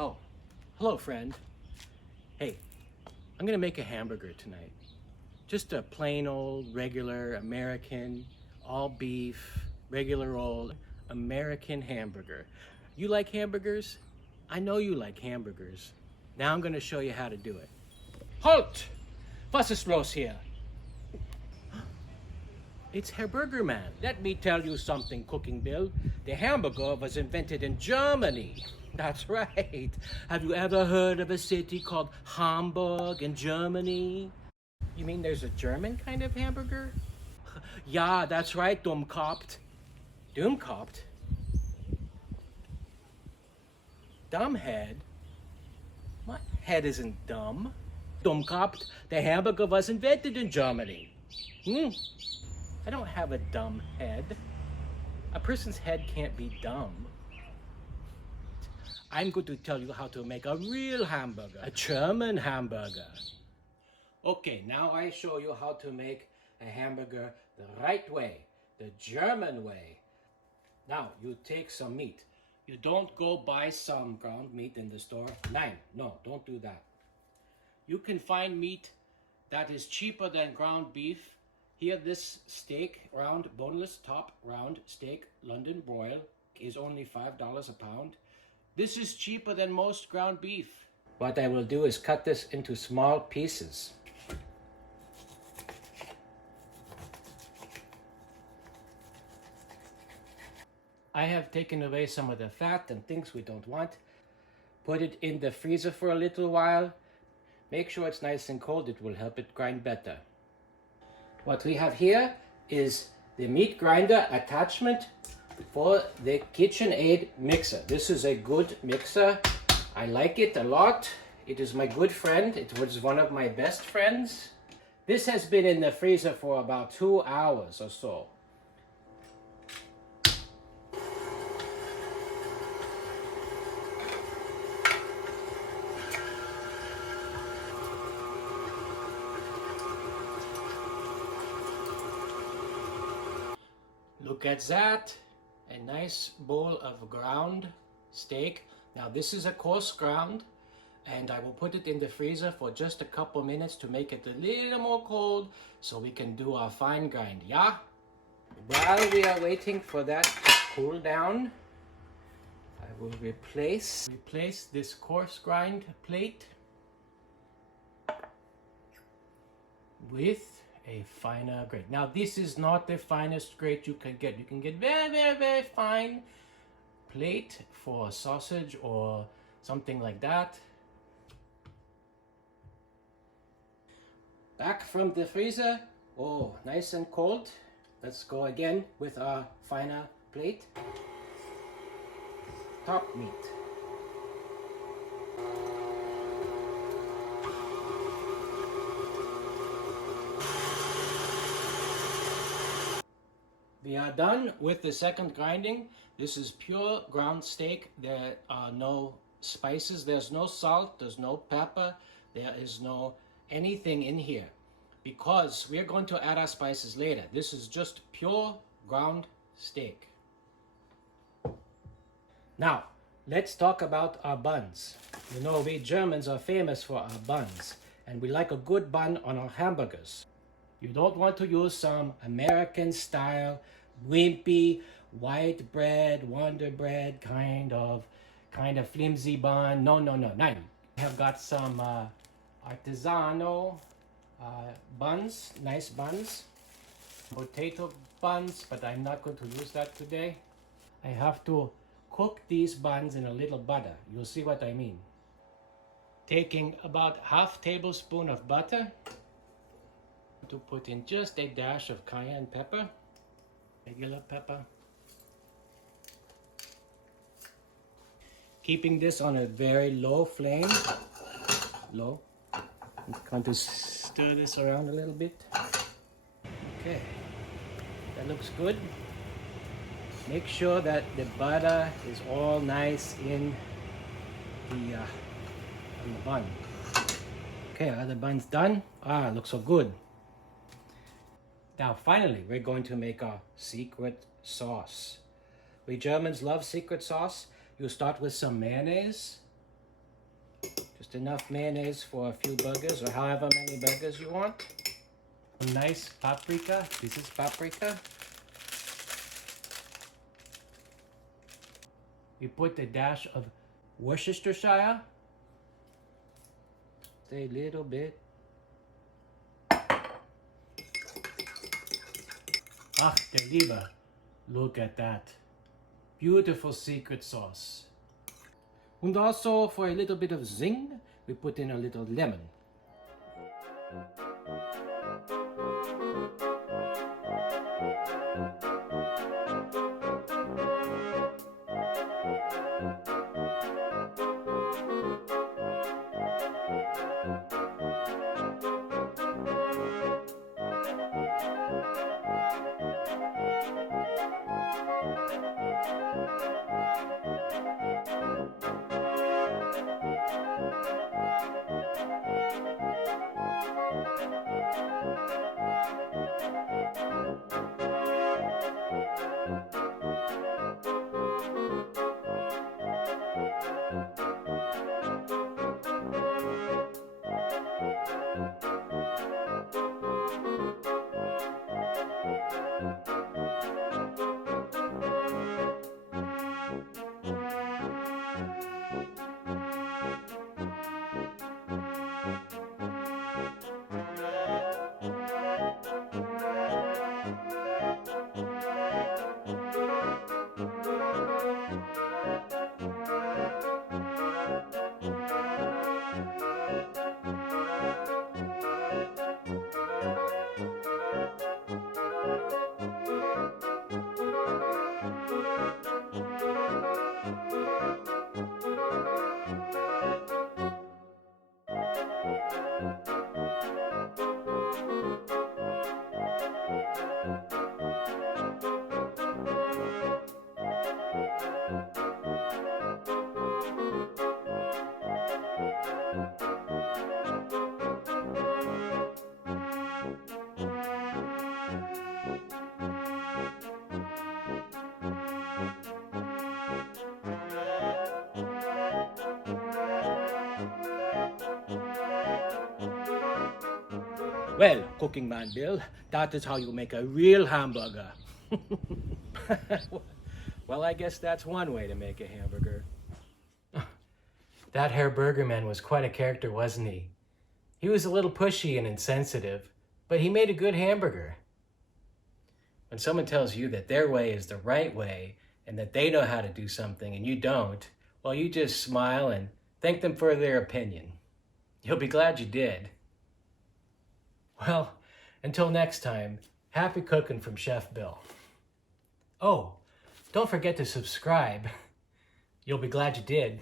Oh, hello, friend. Hey, I'm gonna make a hamburger tonight. Just a plain old, regular, American, all beef, regular old, American hamburger. You like hamburgers? I know you like hamburgers. Now I'm gonna show you how to do it. Halt! Was ist los hier? It's Herr Burgermann. Let me tell you something, Cooking Bill. The hamburger was invented in Germany. That's right. Have you ever heard of a city called Hamburg in Germany? You mean there's a German kind of hamburger? Yeah, that's right, Dummkopf. Dummkopf? Dumbhead? My head isn't dumb. Dummkopf, the hamburger was invented in Germany. I don't have a dumb head. A person's head can't be dumb. I'm going to tell you how to make a real hamburger, a German hamburger. Okay, now I show you how to make a hamburger the right way, the German way. Now, you take some meat. You don't go buy some ground meat in the store. No, don't do that. You can find meat that is cheaper than ground beef. Here, this steak, round, boneless, top, round steak, London broil, is only $5 a pound. This is cheaper than most ground beef. What I will do is cut this into small pieces. I have taken away some of the fat and things we don't want. Put it in the freezer for a little while. Make sure it's nice and cold. It will help it grind better. What we have here is the meat grinder attachment for the KitchenAid mixer. This is a good mixer. I like it a lot. It is my good friend. It was one of my best friends. This has been in the freezer for about 2 hours or so. Look at that. A nice bowl of ground steak. Now this is a coarse ground, and I will put it in the freezer for just a couple minutes to make it a little more cold so we can do our fine grind, yeah? While we are waiting for that to cool down, I will replace this coarse grind plate with a finer grade. Now this is not the finest grade you can get. You can get very, very, very fine plate for sausage or something like that. Back from the freezer. Oh, nice and cold. Let's go again with our finer plate. Top meat. We are done with the second grinding. This is pure ground steak. There are no spices. There's no salt. There's no pepper. There is no anything in here because we're going to add our spices later. This is just pure ground steak. Now, let's talk about our buns. You know, we Germans are famous for our buns, and we like a good bun on our hamburgers. You don't want to use some American style, wimpy, white bread, Wonder Bread kind of flimsy bun. No. I have got some artisanal buns, nice buns, potato buns, but I'm not going to use that today. I have to cook these buns in a little butter. You'll see what I mean. Taking about ½ tablespoon of butter to put in just a dash of cayenne pepper, regular pepper. Keeping this on a very low flame. Low. I'm going to stir this around a little bit. Okay, that looks good. Make sure that the butter is all nice in the on the bun. Okay, are the buns done? Ah, looks so good. Now finally, we're going to make our secret sauce. We Germans love secret sauce. You start with some mayonnaise, Just enough mayonnaise for a few burgers, or however many burgers you want. Some nice paprika. This is paprika. We put a dash of Worcestershire. A little bit. Ach, der Liebe. Look at that. Beautiful secret sauce. And also, for a little bit of zing, we put in a little lemon. Well, cooking man Bill, that is how you make a real hamburger. Well, I guess that's one way to make a hamburger. That Herr Burgermann was quite a character, wasn't he? He was a little pushy and insensitive, but he made a good hamburger. When someone tells you that their way is the right way and that they know how to do something and you don't, well, you just smile and thank them for their opinion. You'll be glad you did. Well, until next time, happy cooking from Chef Bill. Oh, don't forget to subscribe. You'll be glad you did.